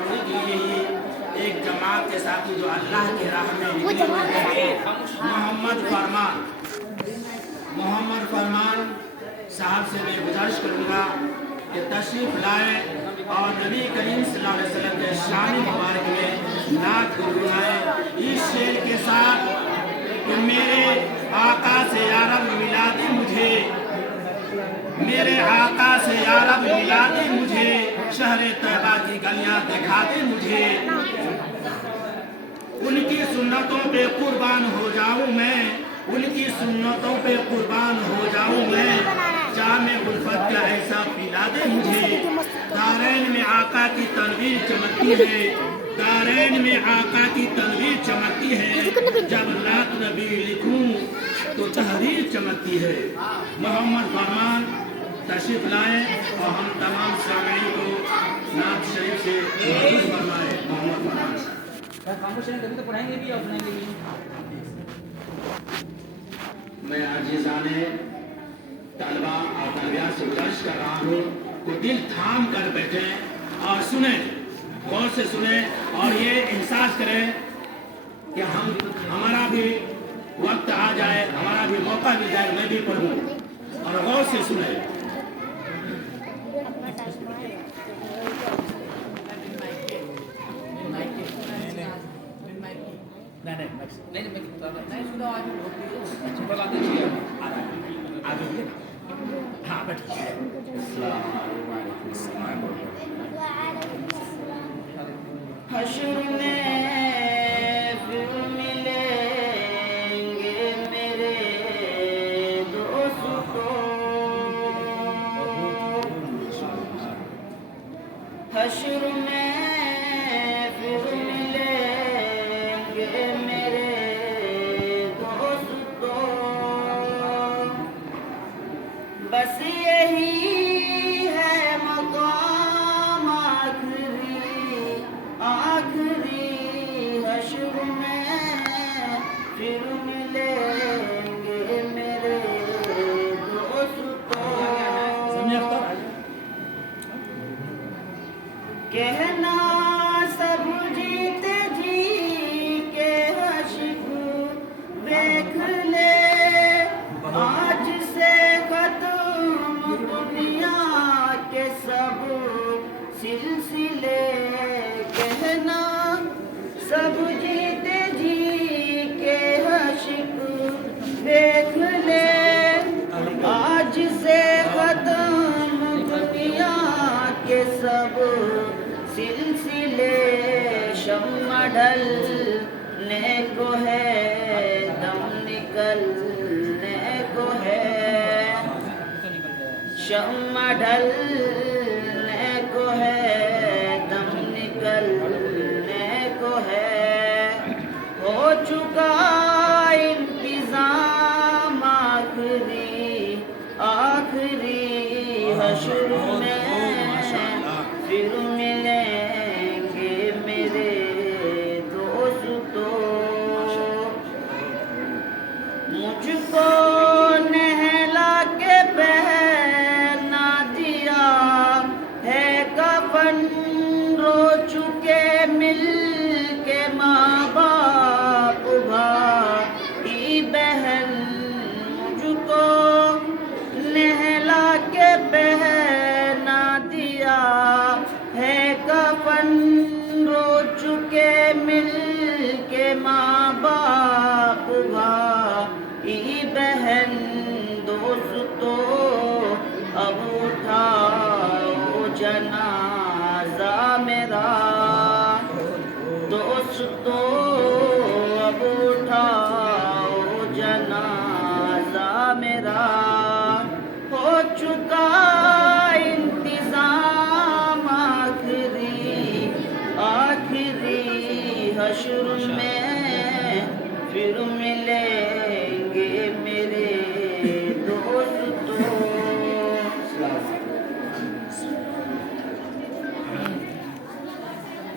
यही एक जमात के साथी जो अल्लाह के राह में निकले हुए थे, मोहम्मद फरमान साहब से मैं गुजारिश करूँगा कि तशरीफ लाएं और नबी करीम सल्लल्लाहु अलैहि वसल्लम के शान मुबारक में नात गुनगुनाएं इस शेर के साथ कि मेरे आका से या रब मिला दे मुझे, मेरे आका से या रब मिला दे मुझे, शहरे तैबा की गलियां दिखा दे मुझे, उनकी सुन्नतों पे कुर्बान हो जाऊं मैं, उनकी सुन्नतों पे कुर्बान हो जाऊं मैं, जामे उल्फत का ऐसा पिला दे मुझे। दारैन में आका की तनवीर चमकती है, दारैन में आका की तनवीर चमकती है, जब नात नबी लिखूं तो तहरीर चमकती है। मोहम्मद फरमान तशरीफ लाएं और हम तमाम सामीन को नात शरीफ से मदद फरमाएं। मोहम्मद फरमान खामोश रहें, कभी तो पढ़ाएंगे भी और सुनाएंगे भी। मैं अजीज़ाने तलबा और तलबियात से गुजारिश कर रहा हूँ कि दिल थाम कर बैठे और सुने, गौर से सुने और ये एहसास करें कि हमारा भी वक्त आ जाए, हमारा भी मौका मिल जाए, मैं भी पढ़ूँ और गौर से सुने। हाँ बैठिए। हश्र में फिर मिलेंगे मेरे दोस्तों, हश्र में फिर मिलेंगे मेरे दोस्तों, बस यही है मकाम आखिरी, हश्र में फिर मिलेंगे मेरे दोस्तों। कहना सब जीते जी के हश्क देख ले, आज से खत्म दुनिया के सब सिलसिले, कहना सब जीते जी के हश्क देख ले, आज से खत्म दुनिया के सब सिलसिले, शम्मा ढलने को है, दम निकलने को है, शम्मा ढलने को है, दम निकलने को है, हो चुका इंतजाम आखिरी हश्र में फिर मिलेंगे मेरे दोस्तों। मुझको नहला के पहना दिया है कफन, रो चुके मिल के माँ बाप भाई बहन, मुझको नहला के पहना दिया है कफन, रो चुके मिल के माँ बाप भाई बहन, दोस्तों अब उठाओ जना